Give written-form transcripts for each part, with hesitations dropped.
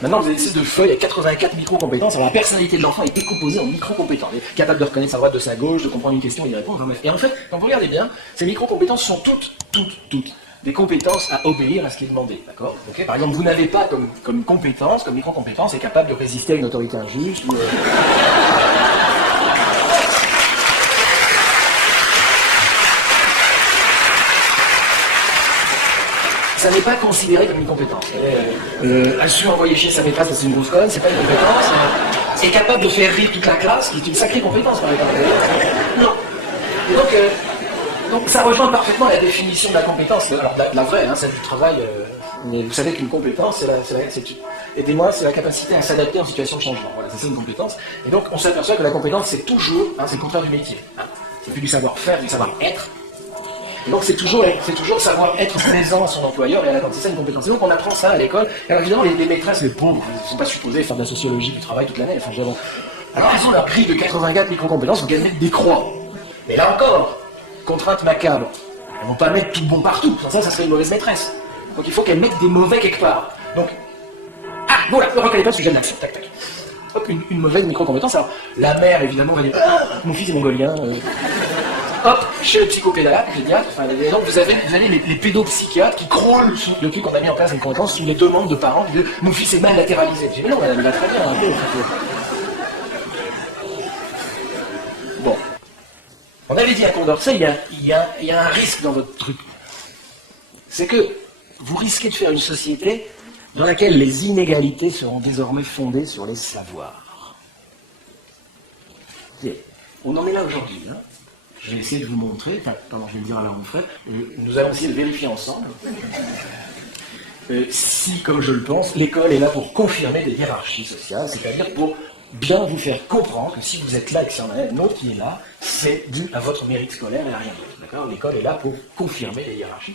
Maintenant, vous avez ces deux feuilles avec 84 micro-compétences. Alors, la personnalité de l'enfant est décomposée en micro-compétences. Il est capable de reconnaître sa droite de sa gauche, de comprendre une question et d'y répondre. Et en fait, quand vous regardez bien, ces micro-compétences sont toutes des compétences à obéir à ce qui est demandé, d'accord? Okay. Par exemple, vous n'avez pas comme compétence, comme micro-compétence, est capable de résister à une autorité injuste ou... Ça n'est pas considéré comme une compétence. Elle su envoyer chier sa maîtresse parce que c'est une grosse conne, c'est pas une compétence. Est capable de faire rire toute la classe, qui est une sacrée compétence par exemple. Non. Donc ça rejoint parfaitement la définition de la compétence, alors la vraie, hein, celle du travail. Mais vous savez qu'une compétence, aidez-moi, c'est la capacité à s'adapter en situation de changement. Voilà, c'est ça une compétence. Et donc on s'aperçoit que la compétence, c'est toujours, hein, c'est le contraire du métier. Hein. C'est plus du savoir-faire, du savoir-être. Donc c'est toujours savoir être présent à son employeur et à l'attente. C'est ça une compétence. Et donc on apprend ça à l'école. Alors évidemment, les maîtresses, les pauvres, elles ne sont pas supposées faire de la sociologie du travail toute l'année. Enfin, alors elles ont leur grille de 84 micro-compétences, donc elles mettent des croix. Mais là encore, contrainte macabre. Elles ne vont pas mettre tout bon partout. Sans ça, ça serait une mauvaise maîtresse. Donc il faut qu'elles mettent des mauvais quelque part. Donc, voilà, ne reconnais pas ce sujet de l'action. Tac, tac. Hop, une mauvaise micro-compétence. Alors, la mère, évidemment, va dire mon fils est mongolien. Hop, chez le psychopédologue, pédiatre, enfin, donc vous avez les pédopsychiatres qui crôlent depuis qu'on a mis en place une compétence sous les demandes de parents qui disent mon fils est mal latéralisé. Je dis mais non, madame, il va très bien. Bon. On avait dit à Condorcet, il y a un risque dans votre truc. C'est que vous risquez de faire une société dans laquelle les inégalités seront désormais fondées sur les savoirs. On en est là aujourd'hui, hein. Je vais essayer de vous montrer, je vais le dire à la rentrée, nous allons essayer de vérifier ensemble si, comme je le pense, l'école est là pour confirmer des hiérarchies sociales, c'est-à-dire pour bien vous faire comprendre que si vous êtes là et que s'il y en a un autre qui est là, c'est dû à votre mérite scolaire et à rien d'autre. D'accord ? L'école est là pour confirmer les hiérarchies.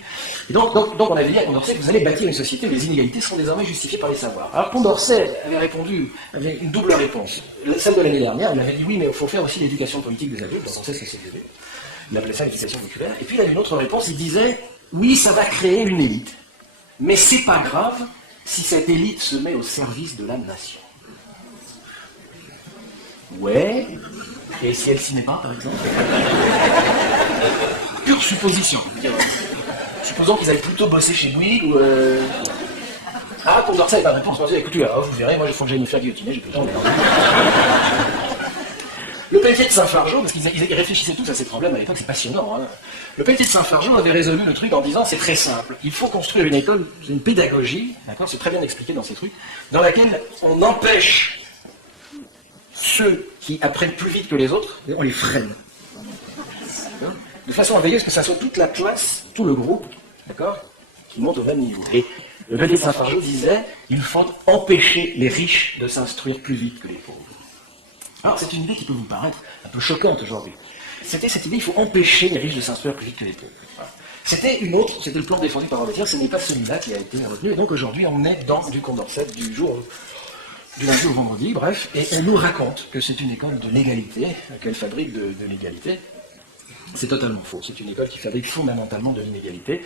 Et donc on avait dit à Condorcet que vous allez bâtir une société où les inégalités sont désormais justifiées par les savoirs. Alors Condorcet avait une double réponse. Celle de l'année dernière, il avait dit oui, mais il faut faire aussi l'éducation politique des adultes, donc on sait ce que c'est que l'élite. Il appelait ça l'éducation populaire. Et puis il a une autre réponse, il disait oui, ça va créer une élite, mais c'est pas grave si cette élite se met au service de la nation. Ouais, et si elle s'y met pas, par exemple? Pure supposition. Supposons qu'ils aillent plutôt bosser chez Bouygues ou... Ah, Condorcet n'a pas de réponse. Écoutez, alors, vous verrez, moi, il faut que j'aille me faire guillotiner, j'ai plus le temps. Le Pelletier de Saint-Fargeau, parce qu'ils réfléchissaient tous à ces problèmes à l'époque, c'est passionnant. Hein. Le Pelletier de Saint-Fargeau avait résolu le truc en disant c'est très simple. Il faut construire une école, une pédagogie, d'accord, c'est très bien expliqué dans ces trucs, dans laquelle on empêche ceux qui apprennent plus vite que les autres, on les freine. De façon à veiller à ce que ça soit toute la classe, tout le groupe, d'accord, qui monte au même niveau. Et le Pelletier de Saint-Fargeau disait il faut empêcher les riches de s'instruire plus vite que les pauvres. Alors, c'est une idée qui peut vous paraître un peu choquante aujourd'hui. C'était cette idée, il faut empêcher les riches de s'instruire plus vite que les pauvres. Voilà. C'était une autre, c'était le plan défendu par Robespierre, ce n'est pas celui-là qui a été retenu, et donc aujourd'hui on est dans du Condorcet du lundi au vendredi, bref, et on nous raconte que c'est une école de l'égalité, qu'elle fabrique de l'égalité. C'est totalement faux, c'est une école qui fabrique fondamentalement de l'inégalité.